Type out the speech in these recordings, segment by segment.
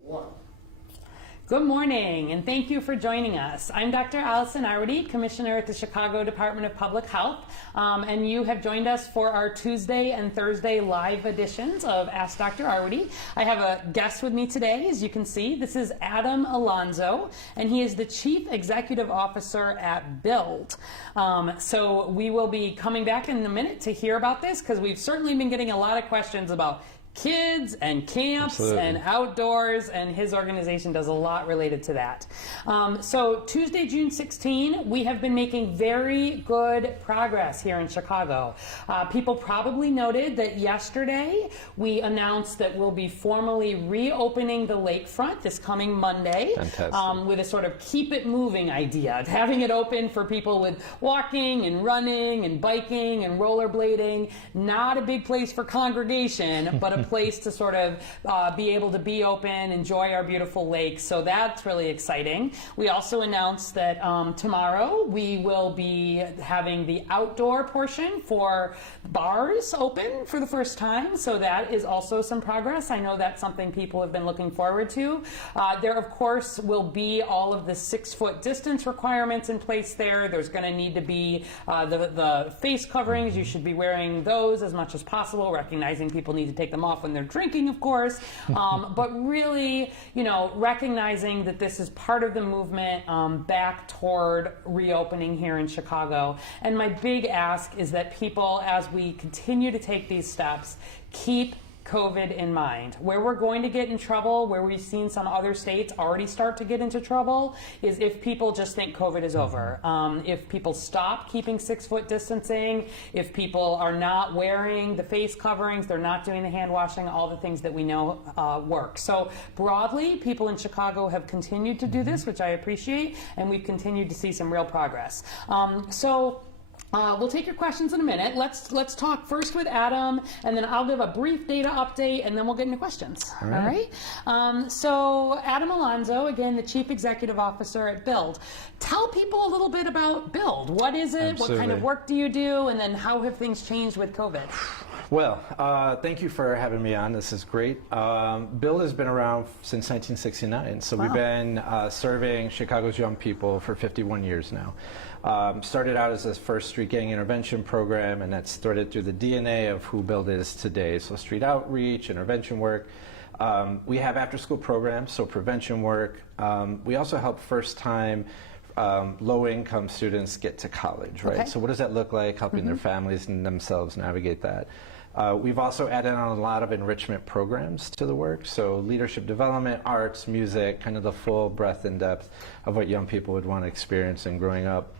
One. Good morning, and thank you for joining us. I'm Dr. Allison Arwady, Commissioner at the Chicago Department of Public Health, and you have joined us for our Tuesday and Thursday live editions of Ask Dr. Arwady. I have a guest with me today, as you can see. This is Adam Alonso, and he is the Chief Executive Officer at Build. So we will be coming back in a minute to hear about this, because we've certainly been getting a lot of questions about kids and camps and outdoors, and his organization does a lot related to that. So Tuesday, June 16, we have been making very good progress here in Chicago. People probably noted that yesterday we announced that we'll be formally reopening the lakefront this coming Monday with a sort of keep it moving idea, having it open for people with walking and running and biking and rollerblading. Not a big place for congregation, but a place to sort of be able to be open, enjoy our beautiful lakes. So that's really exciting. We also announced that tomorrow we will be having the outdoor portion for bars open for the first time. So that is also some progress. I know that's something people have been looking forward to. There, of course, will be all of the 6-foot distance requirements in place there. There's going to need to be the face coverings. You should be wearing those as much as possible, recognizing people need to take them off when they're drinking, of course, but really, you know, recognizing that this is part of the movement back toward reopening here in Chicago. And my big ask is that people, as we continue to take these steps, keep COVID in mind. Where we're going to get in trouble, where we've seen some other states already start to get into trouble, is if people just think COVID is over. If people stop keeping 6-foot distancing, if people are not wearing the face coverings, they're not doing the hand washing, all the things that we know work. So broadly, people in Chicago have continued to do this, which I appreciate, and we've continued to see some real progress. We'll take your questions in a minute. Let's talk first with Adam, and then I'll give a brief data update, and then we'll get into questions. All right? So Adam Alonso, again, the Chief Executive Officer at Build. Tell people a little bit about Build. What is it? Absolutely. What kind of work do you do? And then how have things changed with COVID? Well, thank you for having me on. This is great. Build has been around since 1969, so we've been serving Chicago's young people for 51 years now. Started out as a first street gang intervention program, and that's threaded through the DNA of who Build is today. So street outreach, intervention work. We have after-school programs, so prevention work. We also help first-time low-income students get to college, right? Okay. So what does that look like, helping their families and themselves navigate that? We've also added on a lot of enrichment programs to the work, so leadership development, arts, music, kind of the full breadth and depth of what young people would want to experience in growing up.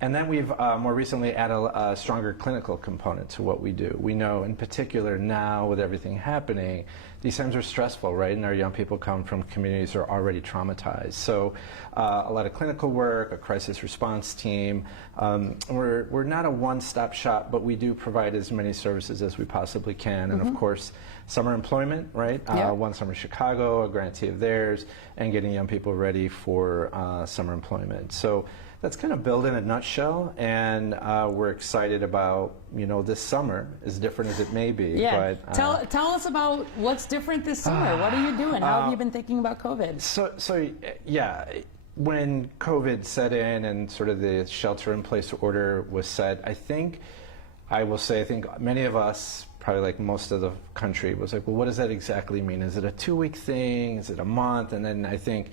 And then we've more recently added a stronger clinical component to what we do. We know in particular now with everything happening, these times are stressful, right? And our young people come from communities that are already traumatized. So a lot of clinical work, a crisis response team. We're not a one-stop shop, but we do provide as many services as we possibly can. And of course, summer employment, right? One Summer Chicago, a grantee of theirs, and getting young people ready for summer employment. So that's kind of Build in a nutshell, and we're excited about, you know, this summer, as different as it may be. Yeah. But, tell us about what's different this summer. What are you doing? How have you been thinking about COVID? So yeah, when COVID set in and sort of the shelter-in-place order was set, I think many of us, probably like most of the country, was like, well, what does that exactly mean? Is it a 2-week thing? Is it a month? And then I think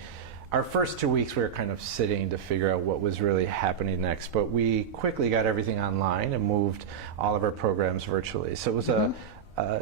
our first 2 weeks we were kind of sitting to figure out what was really happening next, but we quickly got everything online and moved all of our programs virtually. So it was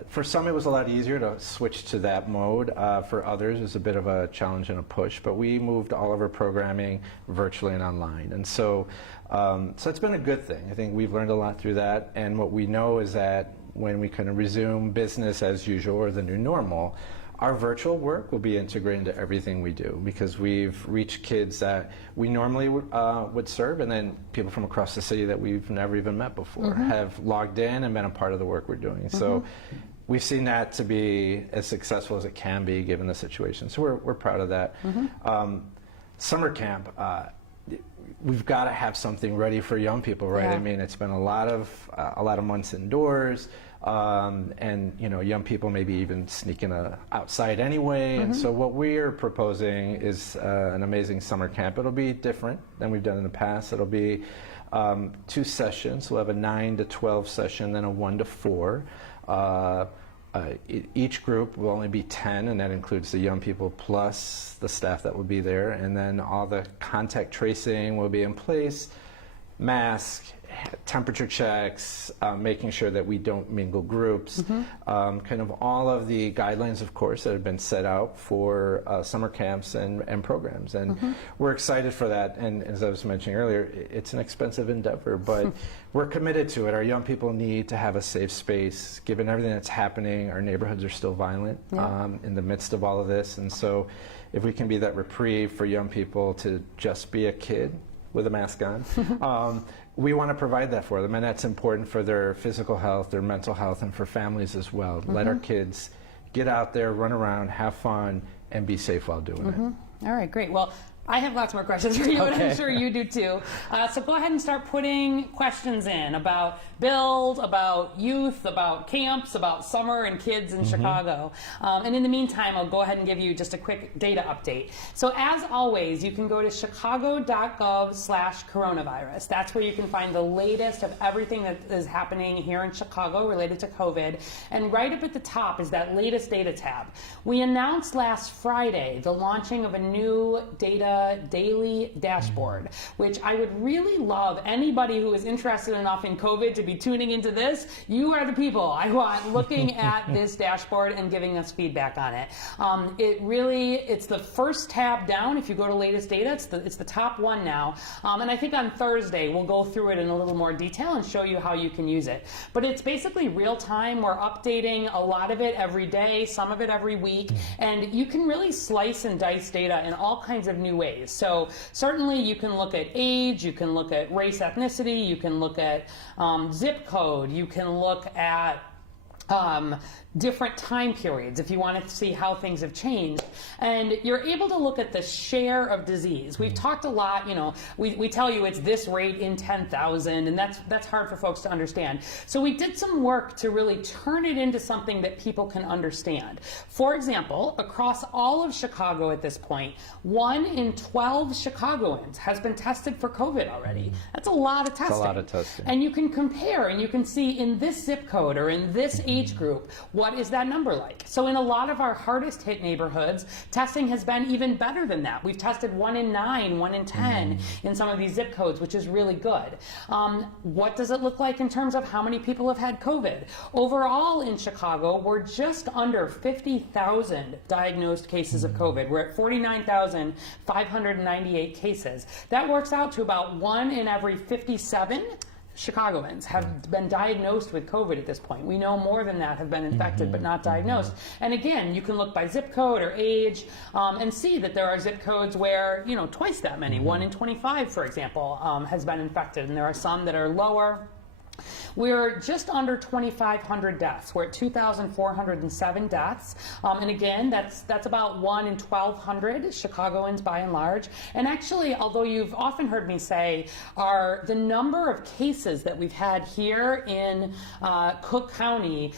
for some it was a lot easier to switch to that mode. For others it was a bit of a challenge and a push, but we moved all of our programming virtually and online. And so it's been a good thing. I think we've learned a lot through that, and what we know is that when we kind of resume business as usual, or the new normal, our virtual work will be integrated into everything we do, because we've reached kids that we normally would serve, and then people from across the city that we've never even met before have logged in and been a part of the work we're doing. So we've seen that to be as successful as it can be given the situation. So we're proud of that. Summer camp, we've got to have something ready for young people, right? Yeah. I mean, it's been a lot of months indoors, and young people maybe even sneaking outside anyway. And so what we're proposing is an amazing summer camp. It'll be different than we've done in the past. It'll be 2 sessions. We'll have a 9 to 12 session, then a 1 to 4. Each group will only be 10, and that includes the young people plus the staff that will be there. And then all the contact tracing will be in place, mask, temperature checks, making sure that we don't mingle groups, kind of all of the guidelines, of course, that have been set out for summer camps and programs. And we're excited for that. And as I was mentioning earlier, it's an expensive endeavor, but we're committed to it. Our young people need to have a safe space. Given everything that's happening, our neighborhoods are still violent in the midst of all of this. And so if we can be that reprieve for young people to just be a kid with a mask on, we want to provide that for them, and that's important for their physical health, their mental health, and for families as well. Let our kids get out there, run around, have fun, and be safe while doing it. All right, great. Well, I have lots more questions for you, and I'm sure you do too. So go ahead and start putting questions in about build, about youth, about camps, about summer and kids in Chicago. And in the meantime, I'll go ahead and give you just a quick data update. So as always, you can go to chicago.gov/coronavirus. That's where you can find the latest of everything that is happening here in Chicago related to COVID. And right up at the top is that latest data tab. We announced last Friday the launching of a new data daily dashboard, which I would really love anybody who is interested enough in COVID to be tuning into this. You are the people I want looking at this dashboard and giving us feedback on it. It's the first tab down. If you go to latest data, it's the top one now. And I think on Thursday we'll go through it in a little more detail and show you how you can use it. But it's basically real time. We're updating a lot of it every day, some of it every week, and you can really slice and dice data in all kinds of new ways. So certainly you can look at age, you can look at race, ethnicity, you can look at zip code, you can look at different time periods if you want to see how things have changed, and you're able to look at the share of disease. We've talked a lot, we tell you it's this rate in 10,000, and that's hard for folks to understand. So we did some work to really turn it into something that people can understand. For example, across all of Chicago at this point, 1 in 12 Chicagoans has been tested for COVID already. That's a lot of testing. That's a lot of testing. And you can compare and you can see in this zip code or in this age group, what is that number like? So in a lot of our hardest hit neighborhoods, testing has been even better than that. We've tested 1 in 9, 1 in 10 in some of these zip codes, which is really good. What does it look like in terms of how many people have had COVID? Overall in Chicago, we're just under 50,000 diagnosed cases of COVID. We're at 49,598 cases. That works out to about 1 in every 57 Chicagoans have been diagnosed with COVID at this point. We know more than that have been infected but not diagnosed. And again, you can look by zip code or age and see that there are zip codes where, twice that many, 1 in 25, for example, has been infected, and there are some that are lower. We're just under 2,500 deaths. We're at 2,407 deaths. And again, that's about 1 in 1,200 Chicagoans by and large. And actually, although you've often heard me say, the number of cases that we've had here in Cook County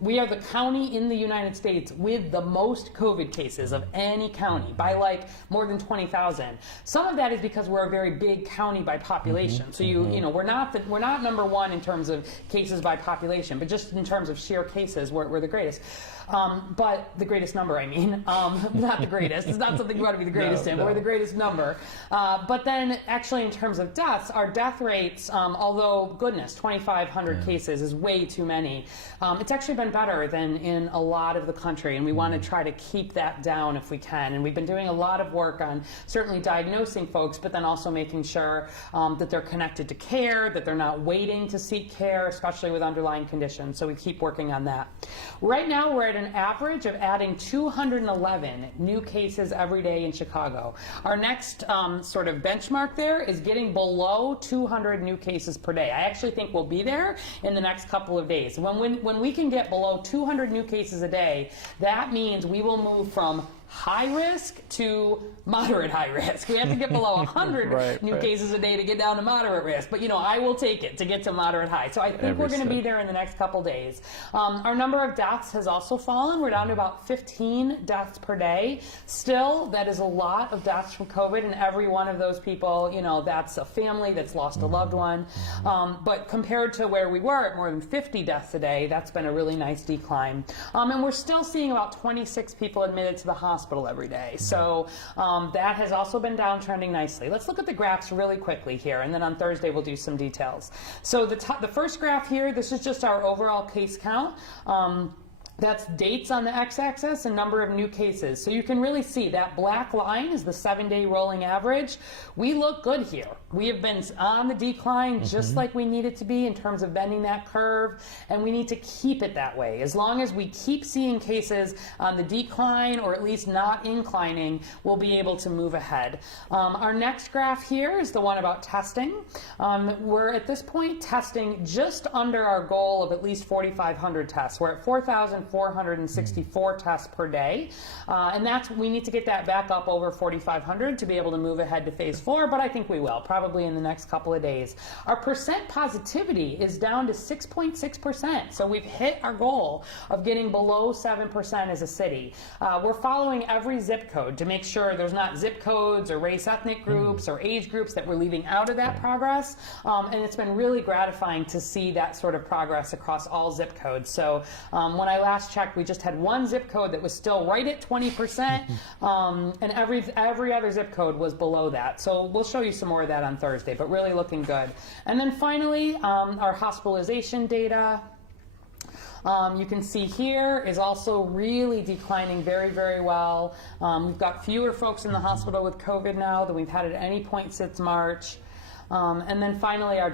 we are the county in the United States with the most COVID cases of any county by like more than 20,000. Some of that is because we're a very big county by population. So we're not number 1 in terms of cases by population, but just in terms of sheer cases, we're the greatest. But the greatest number, I mean, not the greatest. It's not something you want to be the greatest in, but we're the greatest number. But then actually in terms of deaths, our death rates, although goodness, 2,500 cases is way too many, it's actually been better than in a lot of the country, and we want to try to keep that down if we can. And we've been doing a lot of work on certainly diagnosing folks, but then also making sure that they're connected to care, that they're not waiting to seek care, especially with underlying conditions. So we keep working on that. Right now, we're at an average of adding 211 new cases every day in Chicago. Our next sort of benchmark there is getting below 200 new cases per day. I actually think we'll be there in the next couple of days. When we can get below 200 new cases a day, that means we will move from high risk to moderate high risk. We have to get below 100 new cases a day to get down to moderate risk. But, I will take it to get to moderate high. So I think we're going to be there in the next couple days. Our number of deaths has also fallen. We're down to about 15 deaths per day. Still, that is a lot of deaths from COVID, and every one of those people, that's a family that's lost a loved one. But compared to where we were at more than 50 deaths a day, that's been a really nice decline. And we're still seeing about 26 people admitted to the hospital every day. So that has also been downtrending nicely. Let's look at the graphs really quickly here, and then on Thursday we'll do some details. So the first graph here, this is just our overall case count. That's dates on the x-axis and number of new cases. So you can really see that black line is the 7-day rolling average. We look good here. We have been on the decline just like we need it to be in terms of bending that curve, and we need to keep it that way. As long as we keep seeing cases on the decline or at least not inclining, we'll be able to move ahead. Our next graph here is the one about testing. We're at this point testing just under our goal of at least 4,500 tests. We're at 4,464 tests per day, and we need to get that back up over 4,500 to be able to move ahead to phase 4, but I think we will, probably in the next couple of days. Our percent positivity is down to 6.6%, so we've hit our goal of getting below 7% as a city. We're following every zip code to make sure there's not zip codes or race ethnic groups or age groups that we're leaving out of that progress, and it's been really gratifying to see that sort of progress across all zip codes. So when I last checked, we just had one zip code that was still right at 20%, and every other zip code was below that. So we'll show you some more of that on Thursday, but really looking good. And then finally, our hospitalization data. You can see here is also really declining very, very well. We've got fewer folks in the hospital with COVID now than we've had at any point since March. And then finally, our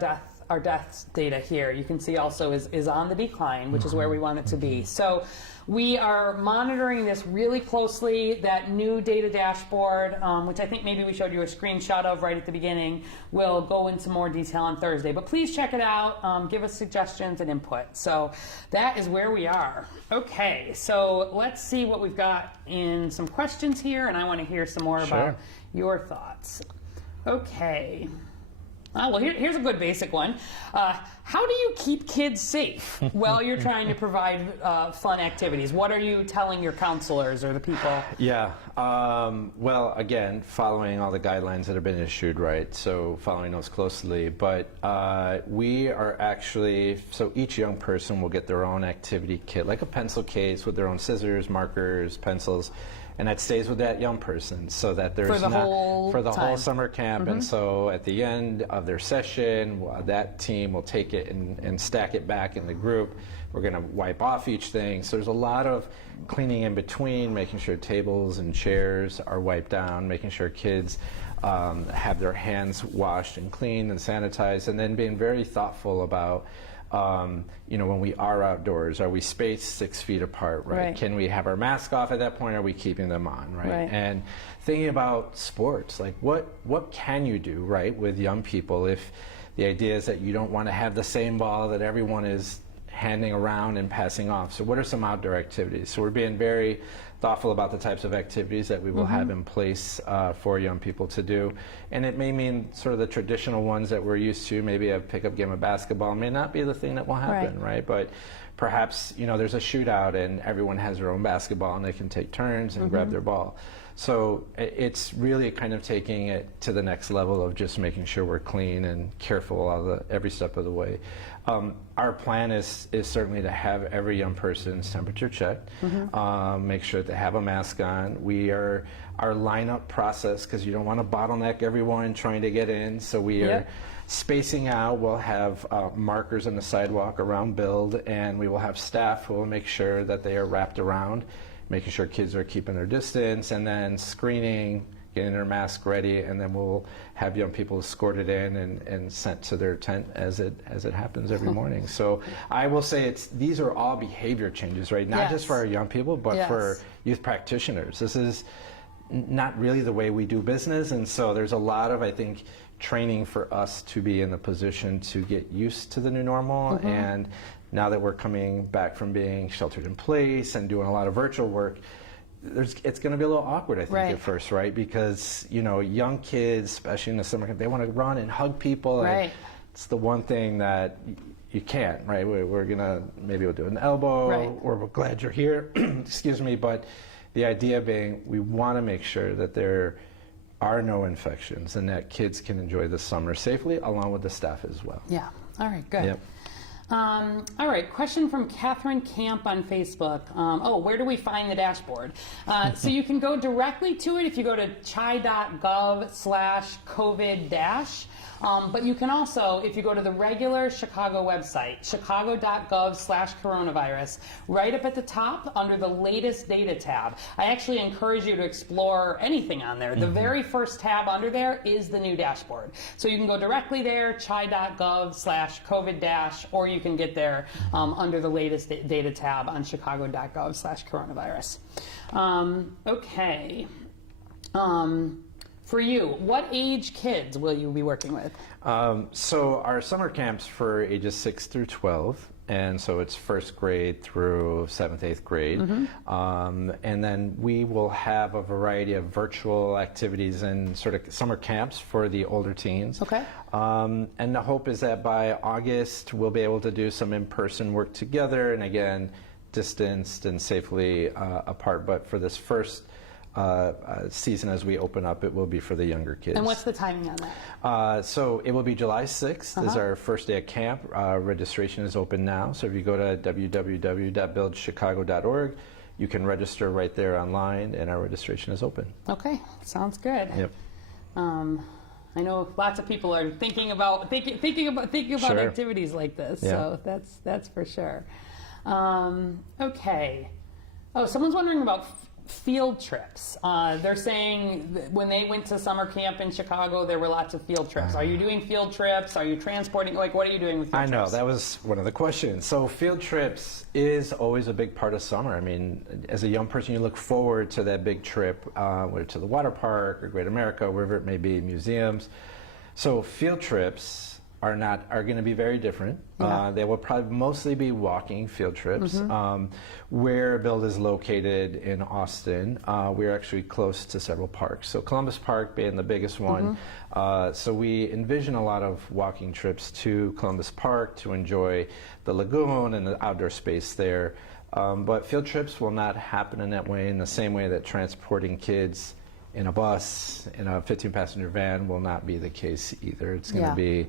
deaths data here, you can see also is on the decline, which is where we want it to be. So we are monitoring this really closely. That new data dashboard, which I think maybe we showed you a screenshot of right at the beginning, will go into more detail on Thursday. But please check it out. Give us suggestions and input. So that is where we are. Okay, so let's see what we've got in some questions here, and I want to hear some more about your thoughts. Okay. Well, here's a good basic one. How do you keep kids safe while you're trying to provide fun activities? What are you telling your counselors or the people? Yeah, well, again, following all the guidelines that have been issued, right? So following those closely. But we are actually, so each young person will get their own activity kit, like a pencil case with their own scissors, markers, pencils. And that stays with that young person, so that there's for the whole summer camp. And so at the end of their session, that team will take it and stack it back in the group. We're going to wipe off each thing. So there's a lot of cleaning in between, making sure tables and chairs are wiped down, making sure kids have their hands washed and cleaned and sanitized, and then being very thoughtful about when we are outdoors, are we spaced 6 feet apart, right? Can we have our mask off at that point? Are we keeping them on, right? And thinking about sports, like what can you do, right, with young people if the idea is that you don't want to have the same ball that everyone is handing around and passing off. So what are some outdoor activities? So we're being very thoughtful about the types of activities that we will have in place for young people to do. And it may mean sort of the traditional ones that we're used to, maybe a pickup game of basketball may not be the thing that will happen, right? But perhaps, there's a shootout and everyone has their own basketball and they can take turns and grab their ball. So it's really kind of taking it to the next level of just making sure we're clean and careful every step of the way. Our plan is certainly to have every young person's temperature checked, make sure that they have a mask on. Our lineup process, because you don't want to bottleneck everyone trying to get in, so we are spacing out. We'll have markers on the sidewalk around build, and we will have staff who will make sure that they are wrapped around, making sure kids are keeping their distance, and then screening, getting their mask ready, and then we'll have young people escorted in and sent to their tent as it happens every morning. So I will say these are all behavior changes, right? Not just for our young people, but for youth practitioners. This is not really the way we do business, and so there's a lot of, I think, training for us to be in the position to get used to the new normal. And now that we're coming back from being sheltered in place and doing a lot of virtual work, it's going to be a little awkward, I think, Right. at first, right? Because, young kids, especially in the summer camp, they want to run and hug people. Right. And it's the one thing that you can't, right? We're going to, maybe we'll do an elbow, Right. or we're glad you're here, excuse me. But the idea being, we want to make sure that there are no infections and that kids can enjoy the summer safely, along with the staff as well. Yeah. All right, good. Yep. All right, question from Catherine Camp on Facebook. Where do we find the dashboard? So you can go directly to it if you go to chi.gov/COVID-. But you can also, if you go to the regular Chicago website, chicago.gov/coronavirus, right up at the top under the latest data tab, I actually encourage you to explore anything on there. The very first tab under there is the new dashboard. So you can go directly there, chi.gov/COVID-, or you can get there under the latest data tab on chicago.gov/coronavirus. Okay. For you, what age kids will you be working with? So our summer camps for ages 6 through 12, and so it's first grade through 7th, 8th grade. And then we will have a variety of virtual activities and sort of summer camps for the older teens. Okay. And the hope is that by August, we'll be able to do some in-person work together, and again, distanced and safely apart. But for this first season, as we open up, it will be for the younger kids. And what's the timing on that? So it will be July 6th is our first day at camp. Registration is open now. So if you go to www.buildchicago.org, you can register right there online, and our registration is open. Okay, sounds good. Yep. I know lots of people are thinking about Sure. activities like this. Yeah. So that's for sure. Okay. Oh, someone's wondering about field trips. They're saying that when they went to summer camp in Chicago, there were lots of field trips. Are you doing field trips? Are you transporting? What are you doing with field trips? I know, that was one of the questions. So field trips is always a big part of summer. I mean, as a young person, you look forward to that big trip, whether to the water park or Great America, wherever it may be, museums. So field trips are going to be very different. Yeah. They will probably mostly be walking field trips. Where Build is located in Austin, we're actually close to several parks. So Columbus Park being the biggest one. So we envision a lot of walking trips to Columbus Park to enjoy the lagoon and the outdoor space there. But field trips will not happen in that way, in the same way that transporting kids in a bus, in a 15-passenger van will not be the case either. It's going to be,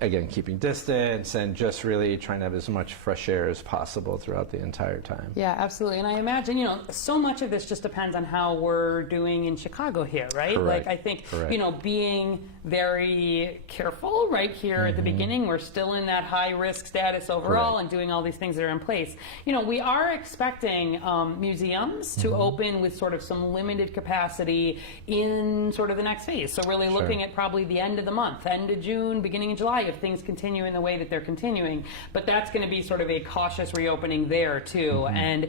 again, keeping distance and just really trying to have as much fresh air as possible throughout the entire time. Yeah, absolutely. And I imagine, so much of this just depends on how we're doing in Chicago here, right? Correct. Like, I think, Correct. Being very careful right here at the beginning. We're still in that high risk status overall. Correct. And doing all these things that are in place. We are expecting museums to open with sort of some limited capacity in sort of the next phase. So really looking at probably the end of the month, end of June, beginning of July, if things continue in the way that they're continuing. But that's going to be sort of a cautious reopening there too. And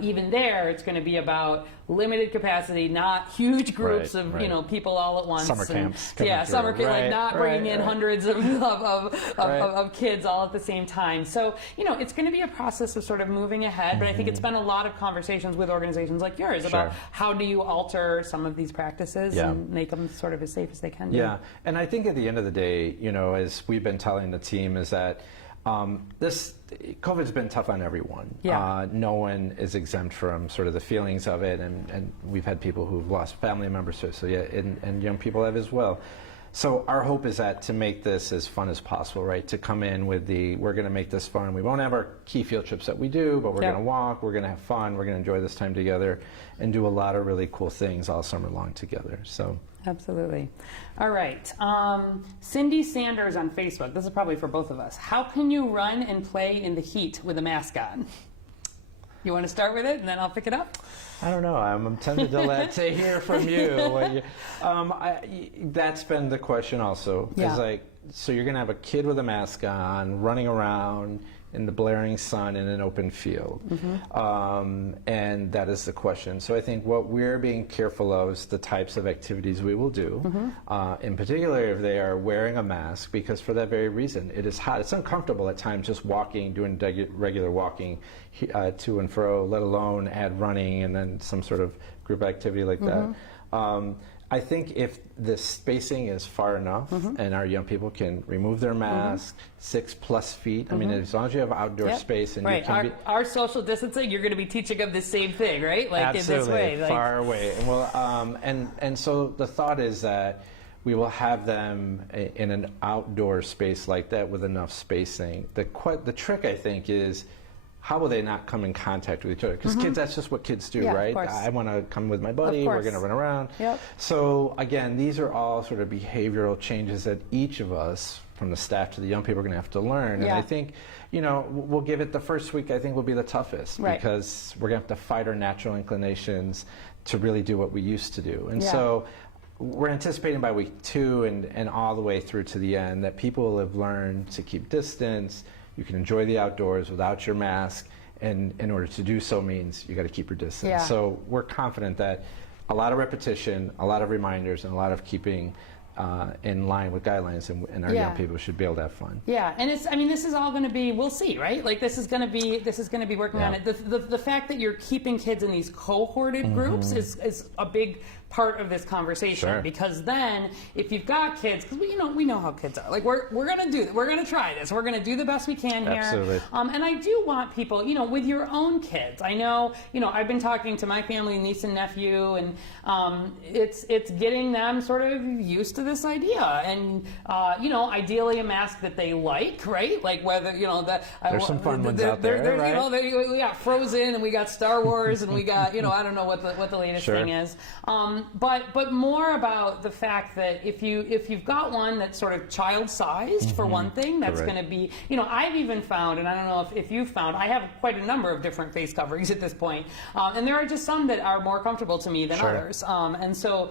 even there, it's going to be about limited capacity, not huge groups of people all at once. Summer camps. Summer camps, like not bringing in hundreds of kids all at the same time. So it's going to be a process of sort of moving ahead. But I think it's been a lot of conversations with organizations like yours about how do you alter some of these practices and make them sort of as safe as they can be. Yeah, and I think at the end of the day, as we've been telling the team, is that COVID's been tough on everyone. Yeah. No one is exempt from sort of the feelings of it, and we've had people who've lost family members to it, so and young people have as well. So our hope is that to make this as fun as possible, right? To come in with we're going to make this fun. We won't have our key field trips that we do, but we're going to walk, we're going to have fun, we're going to enjoy this time together, and do a lot of really cool things all summer long together. So. Absolutely. All right. Cindy Sanders on Facebook. This is probably for both of us. How can you run and play in the heat with a mask on? You want to start with it, and then I'll pick it up? I don't know. I'm tempted to hear from you. That's been the question also. Yeah. So you're going to have a kid with a mask on, running around, in the blaring sun in an open field? And that is the question. So I think what we're being careful of is the types of activities we will do, in particular if they are wearing a mask, because for that very reason, it is hot. It's uncomfortable at times just walking, doing regular walking to and fro, let alone add running and then some sort of group activity like that. I think if the spacing is far enough and our young people can remove their mask 6+ feet, I mean, as long as you have outdoor space and you can our social distancing, you're going to be teaching them the same thing, right? Like absolutely, in this way. Far away. And well, and so the thought is that we will have them in an outdoor space like that with enough spacing. The trick, I think, is how will they not come in contact with each other? Because kids, that's just what kids do, right? I want to come with my buddy, we're going to run around. So again, these are all sort of behavioral changes that each of us, from the staff to the young people, are going to have to learn. And I think, you know, we'll give it the first week, I think will be the toughest, because we're going to have to fight our natural inclinations to really do what we used to do. And so we're anticipating by week 2 and all the way through to the end that people will have learned to keep distance. You can enjoy the outdoors without your mask, and in order to do so means you got to keep your distance. So we're confident that a lot of repetition, a lot of reminders, and a lot of keeping in line with guidelines, and our young people should be able to have fun. And it's, I mean, this is all going to be, we'll see, right? Like this is going to be working on it. The fact that you're keeping kids in these cohorted groups is a big part of this conversation, because then if you've got kids, because we know how kids are, like we're gonna try this, we're gonna do the best we can here. Absolutely. And I do want people, with your own kids, I know, I've been talking to my family, niece and nephew, and it's getting them sort of used to this idea, and ideally a mask that they like, right? Like whether there's some fun ones out there, right? We got Frozen and we got Star Wars and we got I don't know what the latest thing is. But more about the fact that if you've got one that's sort of child-sized, for one thing, that's going to be, I've even found, and I don't know if you've found, I have quite a number of different face coverings at this point, and there are just some that are more comfortable to me than others. And so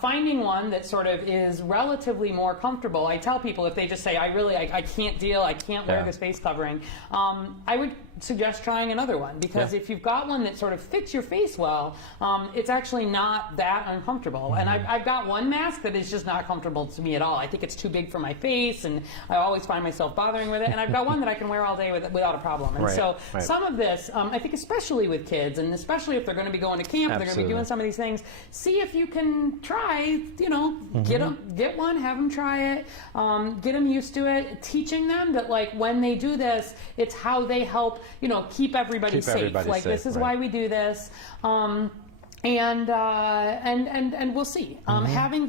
finding one that sort of is relatively more comfortable, I tell people if they just say, I can't deal, I can't wear this face covering, I would suggest trying another one, because if you've got one that sort of fits your face well, it's actually not that uncomfortable. And I've got one mask that is just not comfortable to me at all. I think it's too big for my face, and I always find myself bothering with it. And I've got one that I can wear all day without a problem. And so some of this, I think especially with kids, and especially if they're going to be going to camp, they're going to be doing some of these things, see if you can try, get one, have them try it, get them used to it, teaching them that like when they do this, it's how they help keep everybody safe. Like this is why we do this. And we'll see. Having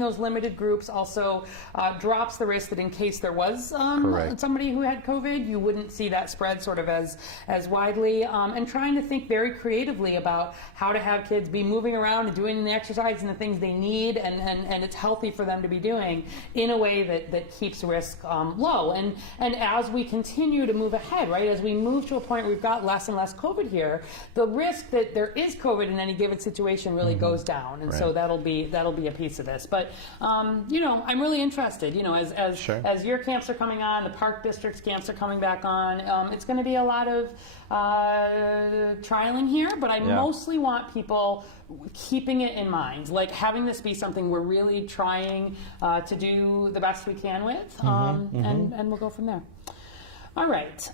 those limited groups also drops the risk that in case there was somebody who had COVID, you wouldn't see that spread sort of as widely. And trying to think very creatively about how to have kids be moving around and doing the exercise and the things they need, and it's healthy for them to be doing in a way that keeps risk low. And as we continue to move ahead, right, as we move to a point where we've got less and less COVID here, the risk that there is COVID in any given situation really goes down, and so that'll be a piece of this. But I'm really interested. As your camps are coming on, the Park District's camps are coming back on. It's going to be a lot of trialing here, but I mostly want people keeping it in mind, like having this be something we're really trying to do the best we can with, and we'll go from there. All right.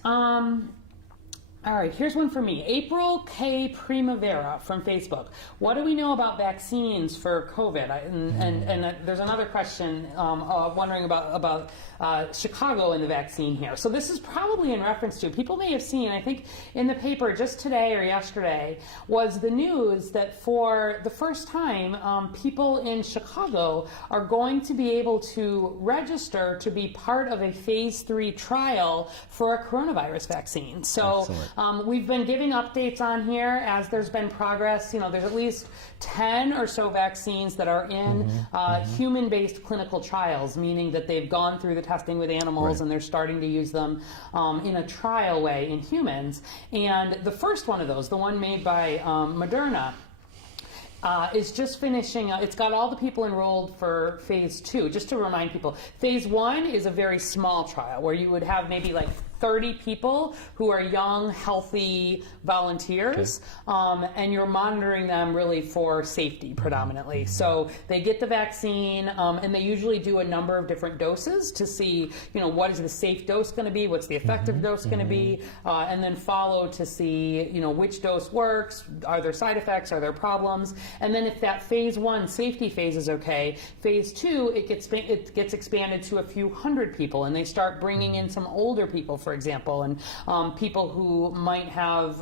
All right, here's one for me. April K. Primavera from Facebook. What do we know about vaccines for COVID? And there's another question wondering about Chicago and the vaccine here. So this is probably in reference to, people may have seen, I think in the paper just today or yesterday, was the news that for the first time, people in Chicago are going to be able to register to be part of a phase 3 trial for a coronavirus vaccine. So we've been giving updates on here as there's been progress. There's at least 10 or so vaccines that are in human-based clinical trials, meaning that they've gone through the testing with animals and they're starting to use them in a trial way in humans. And the first one of those, the one made by Moderna, is just finishing. It's got all the people enrolled for phase 2. Just to remind people, phase 1 is a very small trial where you would have maybe like 30 people who are young, healthy volunteers, and you're monitoring them really for safety predominantly. So they get the vaccine, and they usually do a number of different doses to see, what is the safe dose going to be, what's the effective dose going to be, and then follow to see, which dose works, are there side effects, are there problems, and then if that phase 1 safety phase is okay, phase 2 it gets expanded to a few hundred people, and they start bringing in some older people, for example, and people who might have,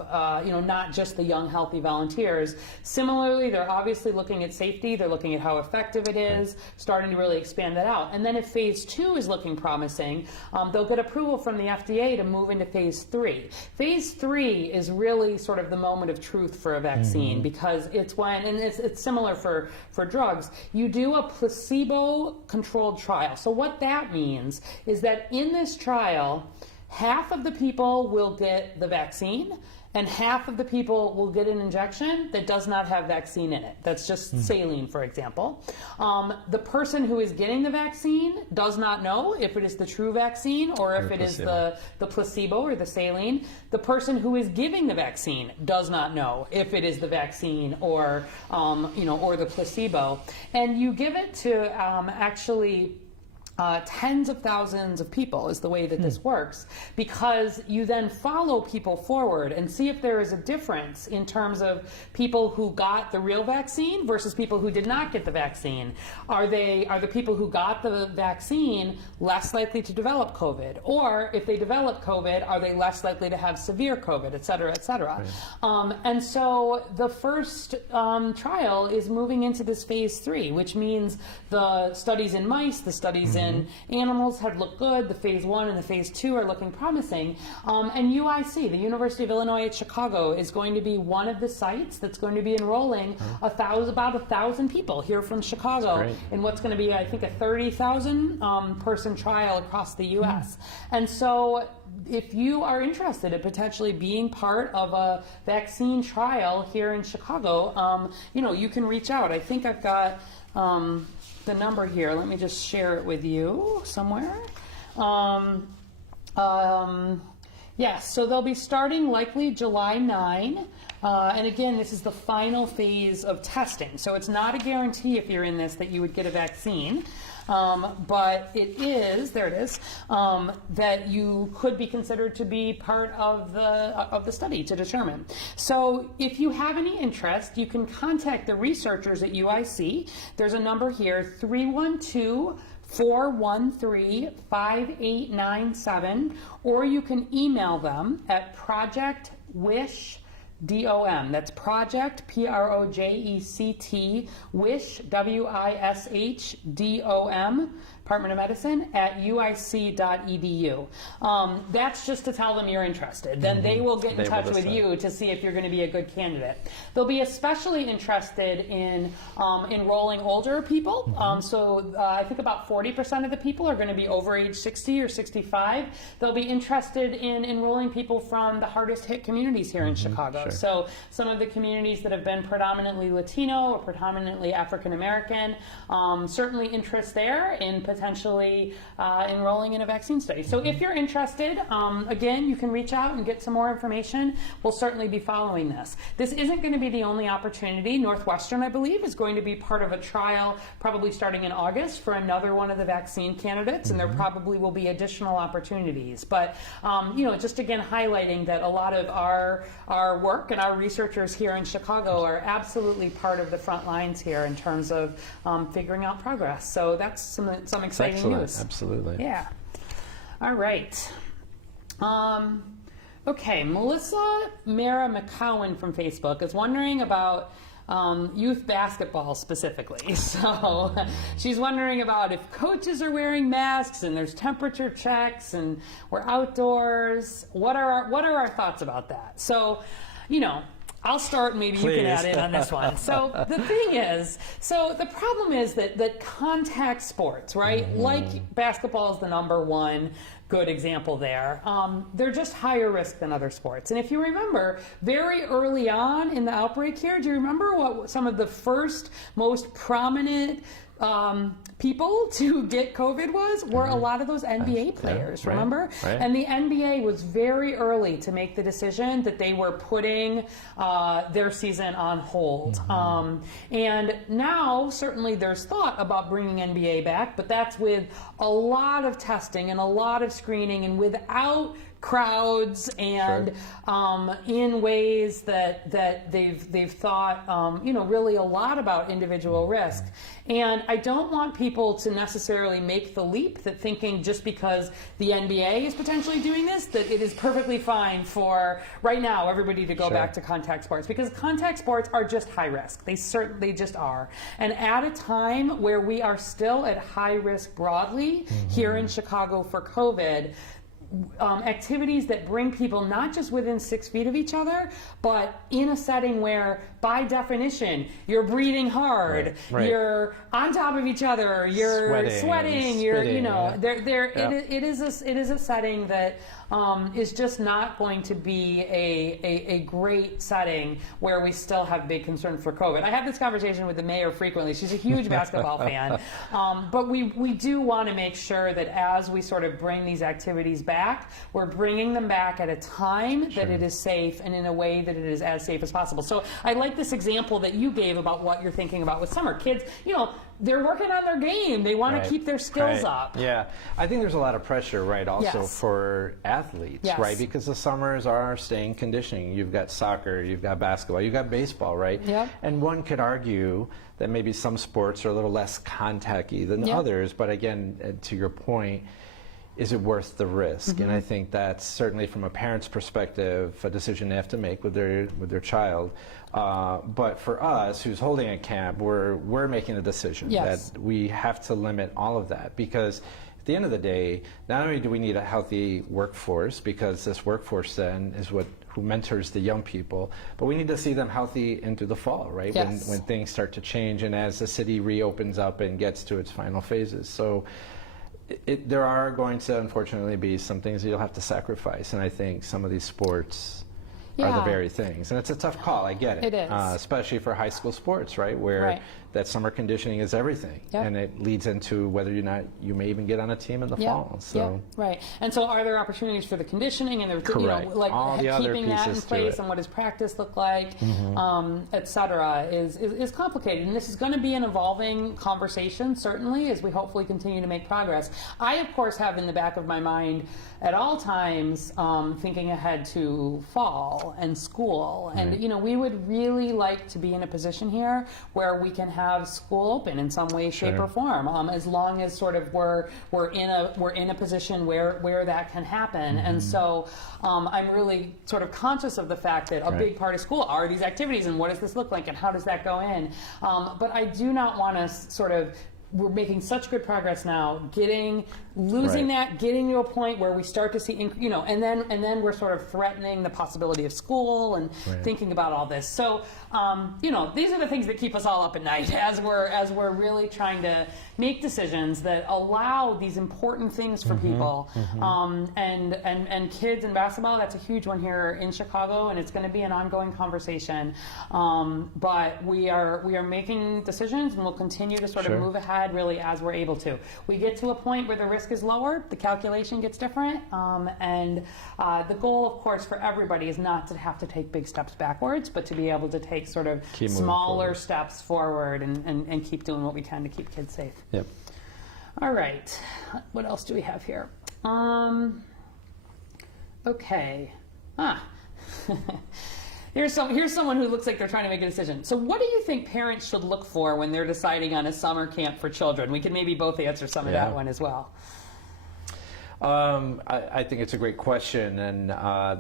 not just the young, healthy volunteers. Similarly, they're obviously looking at safety, they're looking at how effective it is, starting to really expand that out. And then if phase 2 is looking promising, they'll get approval from the FDA to move into phase 3. Phase 3 is really sort of the moment of truth for a vaccine, because it's when, and it's similar for drugs, you do a placebo-controlled trial. So what that means is that in this trial, half of the people will get the vaccine, and half of the people will get an injection that does not have vaccine in it. That's just saline, for example. The person who is getting the vaccine does not know if it is the true vaccine or if it is the placebo or the saline. The person who is giving the vaccine does not know if it is the vaccine or, or the placebo. And you give it to actually tens of thousands of people is the way that this works, because you then follow people forward and see if there is a difference in terms of people who got the real vaccine versus people who did not get the vaccine. Are the people who got the vaccine less likely to develop COVID? Or if they develop COVID, are they less likely to have severe COVID, et cetera, et cetera? Right. And so the first trial is moving into this phase 3, which means the studies in mice, the studies in animals have looked good. The phase 1 and the phase 2 are looking promising. And UIC, the University of Illinois at Chicago, is going to be one of the sites that's going to be enrolling about 1,000 people here from Chicago in what's going to be, I think, a 30,000 person trial across the U.S. And so if you are interested in potentially being part of a vaccine trial here in Chicago, you can reach out. I think I've got the number here. Let me just share it with you somewhere. Yes, so they'll be starting likely July 9. And again, this is the final phase of testing. So it's not a guarantee if you're in this that you would get a vaccine. But it is, there it is, that you could be considered to be part of the study to determine. So if you have any interest, you can contact the researchers at UIC. There's a number here, 312-413-5897, or you can email them at projectwish.com. That's project, PROJECT, WISH, WISHDOM, Department of Medicine, at uic.edu. That's just to tell them you're interested. Then they will get in touch with you to see if you're going to be a good candidate. They'll be especially interested in enrolling older people. So I think about 40% of the people are going to be over age 60 or 65. They'll be interested in enrolling people from the hardest hit communities here in Chicago. Sure. So some of the communities that have been predominantly Latino or predominantly African American, certainly interest there in potentially enrolling in a vaccine study. So if you're interested, again, you can reach out and get some more information. We'll certainly be following this. This isn't going to be the only opportunity. Northwestern, I believe, is going to be part of a trial probably starting in August for another one of the vaccine candidates, and there probably will be additional opportunities. But, just again highlighting that a lot of our work and our researchers here in Chicago are absolutely part of the front lines here in terms of figuring out progress. So that's some exciting news. Absolutely. Yeah. All right. Okay, Melissa Mara McCowan from Facebook is wondering about youth basketball specifically. So she's wondering about if coaches are wearing masks and there's temperature checks and we're outdoors. What are our thoughts about that? So, I'll start, maybe you can add in on this one. So the thing is, the problem is that contact sports, right? Like basketball is the number one good example there. They're just higher risk than other sports. And if you remember, very early on in the outbreak here, do you remember what some of the first most prominent people to get COVID were a lot of those NBA players, right, remember? right. And the NBA was very early to make the decision that they were putting their season on hold. And now, certainly there's thought about bringing NBA back, but that's with a lot of testing and a lot of screening and without crowds and in ways that they've thought really a lot about individual risk. And I don't want people to necessarily make the leap that thinking just because the NBA is potentially doing this, that it is perfectly fine for right now everybody to go back to contact sports, because contact sports are just high risk. They certainly just are. And at a time where we are still at high risk broadly here in Chicago for COVID, activities that bring people not just within 6 feet of each other, but in a setting where, by definition, you're breathing hard, you're on top of each other, you're sweating, you're, it is a setting that is just not going to be a great setting where we still have big concern for COVID. I have this conversation with the mayor frequently. She's a huge basketball fan, but we do want to make sure that as we sort of bring these activities back, we're bringing them back at a time that it is safe and in a way that it is as safe as possible. So I like this example that you gave about what you're thinking about with summer. Kids, they're working on their game. They want to keep their skills up. Yeah, I think there's a lot of pressure, also for athletes, because the summers are staying conditioning. You've got soccer, you've got basketball, you've got baseball, right? Yep. And one could argue that maybe some sports are a little less contact-y than others, but again, to your point, is it worth the risk? And I think that's certainly from a parent's perspective a decision they have to make with their child. But for us, who's holding a camp, we're making a decision that we have to limit all of that, because at the end of the day, not only do we need a healthy workforce, because this workforce then is who mentors the young people, but we need to see them healthy into the fall, right? When things start to change and as the city reopens up and gets to its final phases. So there are going to unfortunately be some things that you'll have to sacrifice, and I think some of these sports are the very things. And it's a tough call, I get it. It is. Especially for high school sports, right? Where that summer conditioning is everything. And it leads into whether or not you may even get on a team in the fall. So. Right. And so are there opportunities for the conditioning and All the other keeping that in pieces to place it. and what does practice look like, et cetera, is complicated. And this is going to be an evolving conversation, certainly, as we hopefully continue to make progress. I, of course, have in the back of my mind at all times thinking ahead to fall and school. And, we would really like to be in a position here where we can have school open in some way, shape, or form, as long as sort of we're in a position where that can happen. And so I'm really sort of conscious of the fact that a big part of school are these activities, and what does this look like, and how does that go in? But I do not want to sort of, we're making such good progress now, losing that, getting to a point where we start to see, and then we're sort of threatening the possibility of school and thinking about all this. So, these are the things that keep us all up at night as we're really trying to make decisions that allow these important things for people. And kids and basketball, that's a huge one here in Chicago, and it's going to be an ongoing conversation. But we are making decisions, and we'll continue to sort of move ahead really as we're able to. We get to a point where the risk is lower, the calculation gets different, and the goal, of course, for everybody is not to have to take big steps backwards, but to be able to take sort of smaller steps forward and keep doing what we can to keep kids safe. Yep. All right. What else do we have here? Okay. Here's someone who looks like they're trying to make a decision. So what do you think parents should look for when they're deciding on a summer camp for children? We can maybe both answer some of that one as well. I think it's a great question, and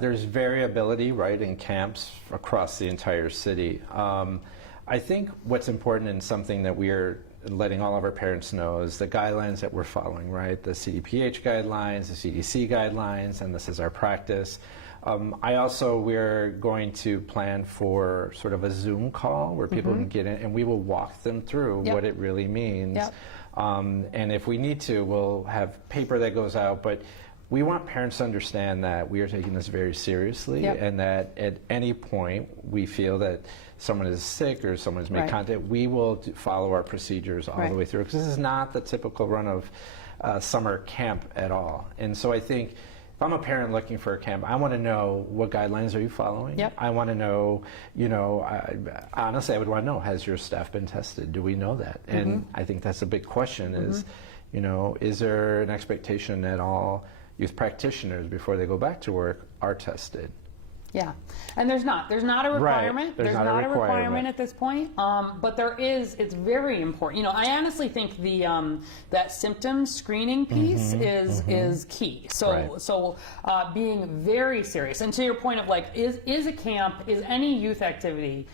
there's variability, in camps across the entire city. I think what's important and something that we are letting all of our parents know is the guidelines that we're following, the CDPH guidelines, the CDC guidelines, and this is our practice. We're going to plan for sort of a Zoom call where people can get in, and we will walk them through what it really means. And if we need to, we'll have paper that goes out. But we want parents to understand that we are taking this very seriously, and that at any point we feel that someone is sick or someone has made contact, we will follow our procedures all the way through, because this is not the typical run of summer camp at all. And so I think if I'm a parent looking for a camp, I want to know, what guidelines are you following? I want to know, honestly, I would want to know, has your staff been tested? Do we know that? And I think that's a big question is, is there an expectation that all youth practitioners, before they go back to work, are tested? Yeah, and there's not a requirement. There's not a requirement at this point, but there is. It's very important. I honestly think the that symptom screening piece is key. So being very serious, and to your point of like, is a camp, is any youth activity,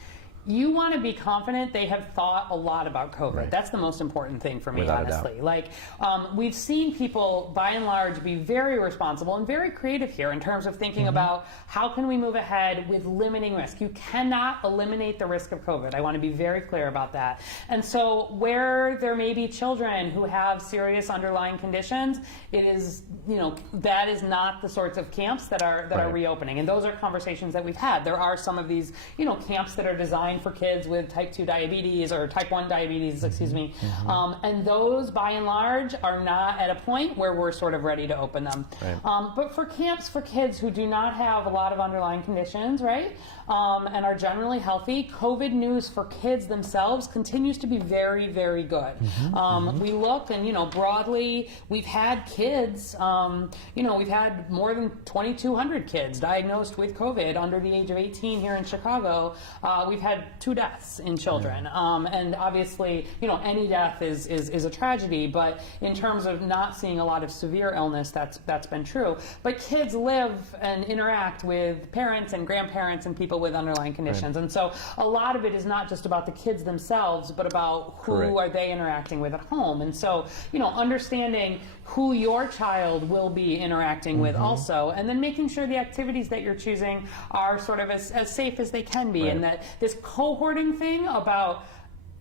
you want to be confident they have thought a lot about COVID. That's the most important thing for me, honestly. Like, we've seen people, by and large, be very responsible and very creative here in terms of thinking about how can we move ahead with limiting risk. You cannot eliminate the risk of COVID. I want to be very clear about that. And so where there may be children who have serious underlying conditions, it is, that is not the sorts of camps that are reopening. And those are conversations that we've had. There are some of these, camps that are designed for kids with type 2 diabetes or type 1 diabetes, excuse me. And those, by and large, are not at a point where we're sort of ready to open them. But for camps for kids who do not have a lot of underlying conditions, and are generally healthy, COVID news for kids themselves continues to be very, very good. We look and, broadly, we've had kids, we've had more than 2,200 kids diagnosed with COVID under the age of 18 here in Chicago. We've had 2 deaths in children. And obviously, any death is a tragedy, but in terms of not seeing a lot of severe illness, that's been true. But kids live and interact with parents and grandparents and people with underlying conditions. And so a lot of it is not just about the kids themselves, but about who are they interacting with at home. And so, understanding who your child will be interacting with also, and then making sure the activities that you're choosing are sort of as safe as they can be, and that this cohorting thing about,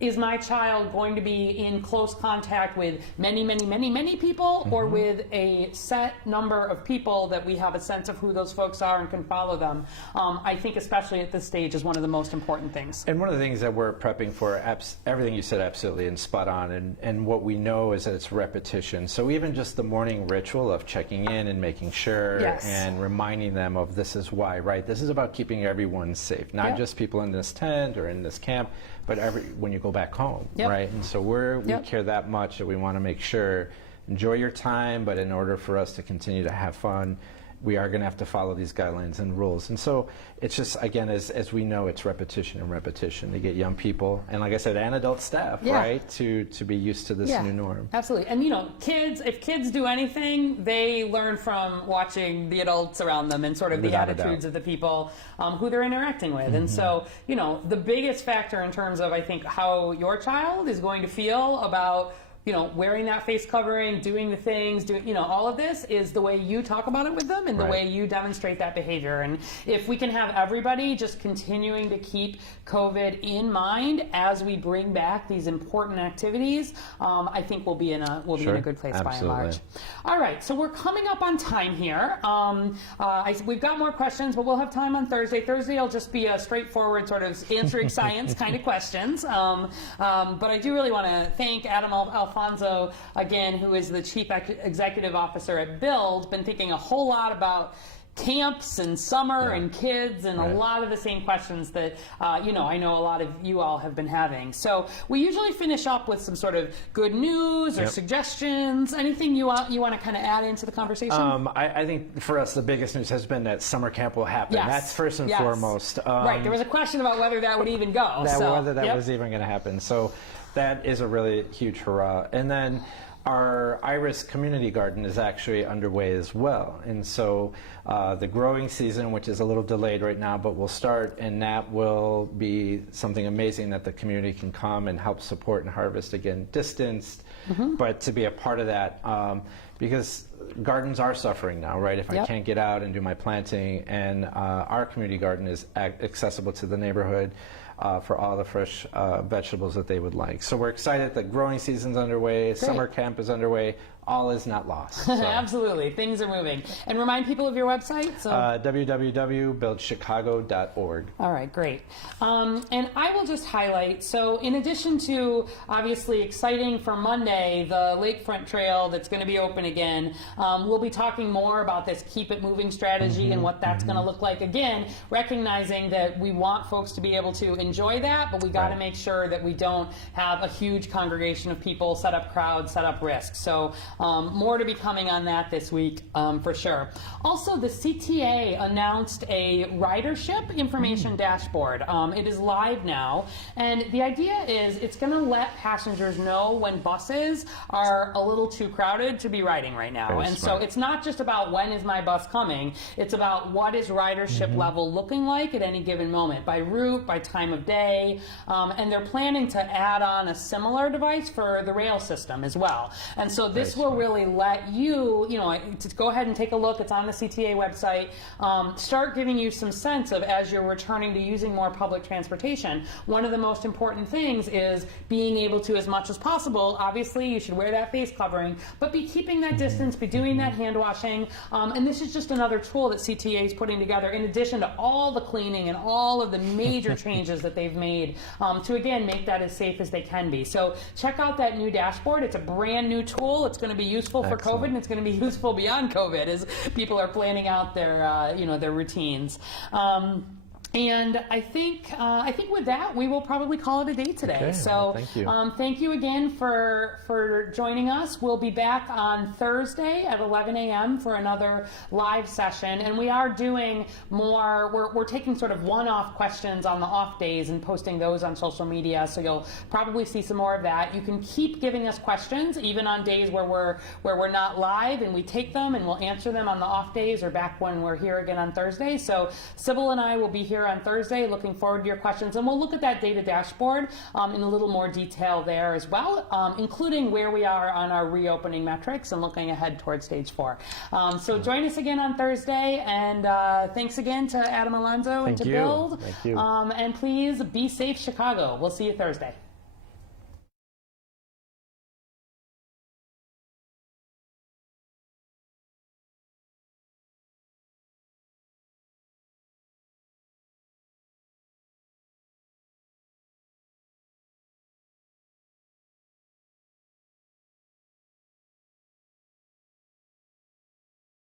is my child going to be in close contact with many, many, many, many people, or with a set number of people that we have a sense of who those folks are and can follow them? I think especially at this stage is one of the most important things. And one of the things that we're prepping for, everything you said absolutely and spot on, and what we know is that it's repetition. So even just the morning ritual of checking in and making sure and reminding them of this is why, This is about keeping everyone safe, not just people in this tent or in this camp, but when you go back home, And so we care that much that we want to make sure, enjoy your time, but in order for us to continue to have fun, we are going to have to follow these guidelines and rules. And so it's just, again, as we know, it's repetition and repetition to get young people, and like I said, and adult staff, to be used to this new norm. Absolutely. And if kids do anything, they learn from watching the adults around them and sort of the attitudes of the people who they're interacting with. And so, the biggest factor in terms of, I think, how your child is going to feel about wearing that face covering, doing the things, all of this is the way you talk about it with them and the way you demonstrate that behavior. And if we can have everybody just continuing to keep COVID in mind as we bring back these important activities, I think we'll be in a good place by and large. All right, so we're coming up on time here. We've got more questions, but we'll have time on Thursday. Thursday will just be a straightforward sort of answering science kind of questions. But I do really want to thank Adam Alfonso, again, who is the Chief Executive Officer at Build, been thinking a whole lot about camps and summer and kids and a lot of the same questions that, I know a lot of you all have been having. So we usually finish up with some sort of good news or suggestions. Anything you want to kind of add into the conversation? I think for us, the biggest news has been that summer camp will happen. That's first and foremost. There was a question about whether that would even go. Whether that was even going to happen. So that is a really huge hurrah. And then our Iris Community Garden is actually underway as well. And so the growing season, which is a little delayed right now, but will start, and that will be something amazing that the community can come and help support and harvest, again, distanced, but to be a part of that, because gardens are suffering now, If I can't get out and do my planting, and our community garden is accessible to the neighborhood for all the fresh vegetables that they would like. So we're excited that growing season's underway, summer camp is underway, all is not lost. So, Absolutely, things are moving. And remind people of your website. So www.buildchicago.org. all right, great. And I will just highlight, so in addition to obviously exciting for Monday, the Lakefront Trail that's going to be open again, we'll be talking more about this Keep It Moving strategy and what that's going to look like. Again, recognizing that we want folks to be able to enjoy that, but we got to make sure that we don't have a huge congregation of people, set up crowds, set up risks. So more to be coming on that this week for sure. Also, the CTA announced a ridership information dashboard. It is live now, and the idea is it's going to let passengers know when buses are a little too crowded to be riding right now. Very and smart. so it's not just about when is my bus coming, it's about what is ridership level looking like at any given moment, by route, by time of day, and they're planning to add on a similar device for the rail system as well. And so this will really let you, to go ahead and take a look. It's on the CTA website. Start giving you some sense of, as you're returning to using more public transportation, one of the most important things is being able to, as much as possible, obviously you should wear that face covering, but be keeping that distance, be doing that hand washing. And this is just another tool that CTA is putting together in addition to all the cleaning and all of the major changes that they've made to, again, make that as safe as they can be. So check out that new dashboard. It's a brand new tool. It's going to be useful for COVID, and it's going to be useful beyond COVID as people are planning out their, their routines. And I think with that, we will probably call it a day today. Okay, so well, thank you. Thank you again for joining us. We'll be back on Thursday at 11 a.m. for another live session. And we are doing more, we're taking sort of one-off questions on the off days and posting those on social media. So you'll probably see some more of that. You can keep giving us questions, even on days where we're not live, and we take them and we'll answer them on the off days or back when we're here again on Thursday. So Sybil and I will be here on Thursday, looking forward to your questions, and we'll look at that data dashboard in a little more detail there as well, including where we are on our reopening metrics and looking ahead towards stage 4. So join us again on Thursday, and thanks again to Adam Alonso and to Build. Thank you. And please be safe, Chicago. We'll see you Thursday.